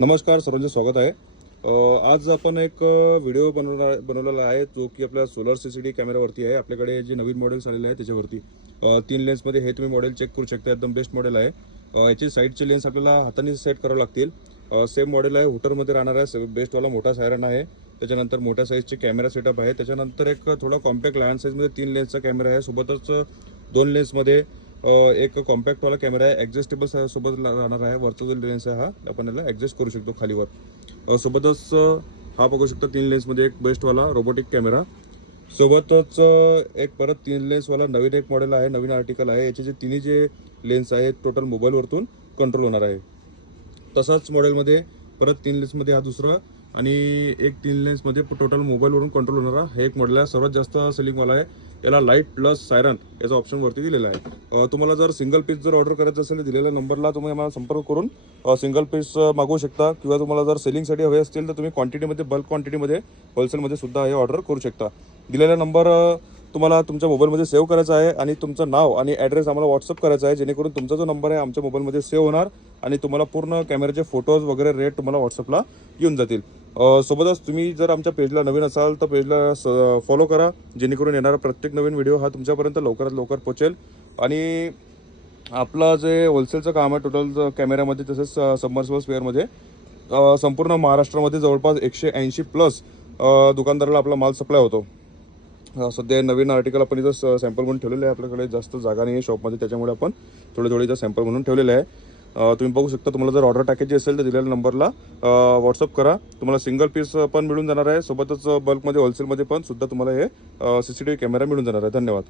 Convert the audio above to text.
नमस्कार, सर्वांचे स्वागत आहे। आज आपण एक व्हिडिओ बनवलेला आहे जो की आपल्या सोलर सीसीडी कॅमेरावरती आहे। आपल्याकडे जे नवीन मॉडेल्स आलेले आहे त्याच्यावरती 3 लेन्समध्ये हे तुम्ही मॉडेल चेक करू शकता। एकदम बेस्ट मॉडेल आहे। याची साईडचे लेन्स आपल्याला हाताने सेट करावे लागतील। सेम मॉडेल आहे, हुटरमध्ये राहणार आहे। बेस्टवाला मोठा सायरन आहे, त्याच्यानंतर मोठ्या साईजचे कॅमेरा सेटअप आहे, त्याच्यानंतर एक थोडा कॉम्पॅक्ट लहान साईजमध्ये 3 लेन्सचा कॅमेरा आहे, सोबतच 2 लेन्समध्ये एक कॉम्पॅक्टवाला कॅमेरा आहे, ॲडजस्टेबल सोबत राहणार आहे। वरचा जो लेन्स आहे हा आपण याला ॲडजस्ट करू शकतो खालीवर। सोबतच हा बघू शकता 3 लेन्समध्ये एक बेस्टवाला रोबोटिक कॅमेरा, सोबतच एक परत 3 लेन्सवाला नवीन एक मॉडेल आहे, नवीन आर्टिकल आहे। याचे जे तिन्ही जे लेन्स आहेत टोटल मोबाईलवरतून कंट्रोल होणार आहे। तसाच मॉडेलमध्ये परत 3 लेन्समध्ये हा दुसरा आणि एक 3 लेन्समध्ये टोटल मोबाईलवरून कंट्रोल होणारा हे एक मॉडेल आहे। सर्वात जास्त सेलिंगवाला आहे। याला लाईट प्लस सायरन याचा ऑप्शन वरती दिलेला आहे। तुम्हाला जर सिंगल पीस जर ऑर्डर करायचं असेल तर दिलेल्या नंबरला तुम्ही आम्हाला संपर्क करून सिंगल पीस मागवू शकता, किंवा तुम्हाला जर सेलिंगसाठी हवे असतील तर तुम्ही क्वांटिटीमध्ये बल्क क्वांटिटीमध्ये होलसेलमध्ये सुद्धा हे ऑर्डर करू शकता। दिलेला नंबर तुम्हाला तुमच्या मोबाईलमध्ये सेव्ह करायचा आहे आणि तुमचं नाव आणि ॲड्रेस आम्हाला व्हॉट्सअप करायचा आहे, जेणेकरून तुमचा जो नंबर आहे आमच्या मोबाईलमध्ये सेव्ह होणार आणि तुम्हाला पूर्ण कॅमेऱ्याचे फोटोज वगैरे रेट तुम्हाला व्हॉट्सअपला येऊन जातील। सोबतच तुम्ही जर आमच्या पेजला नवीन असाल तर पेजला फॉलो करा, जेणेकरून येणारा प्रत्येक नवीन व्हिडिओ हा तुमच्यापर्यंत लवकरात लवकर पोहोचेल। आणि आपलं जे होलसेलचं काम आहे टोटल कॅमेऱ्यामध्ये तसेच सबमर्सिबल स्पेअरमध्ये संपूर्ण महाराष्ट्रामध्ये जवळपास 180 प्लस दुकानदाराला आपला माल सप्लाय होतो। सध्या नवीन आर्टिकल आपण इथं सॅम्पल म्हणून ठेवलेलं आहे। आपल्याकडे जास्त जागा नाही आहे शॉपमध्ये, त्याच्यामुळे आपण थोडे इथं सॅम्पल म्हणून ठेवलेलं आहे। तुम्ही बघू शकता। तुम्हाला जर ऑर्डर टाकायची असेल तर दिलेल्या नंबरला व्हॉट्सअप करा। तुम्हाला सिंगल पीस पण मिळून जाणार आहे, सोबतच बल्कमध्ये होलसेलमध्ये पण सुद्धा तुम्हाला हे CCTV कॅमेरा मिळून जाणार आहे। धन्यवाद।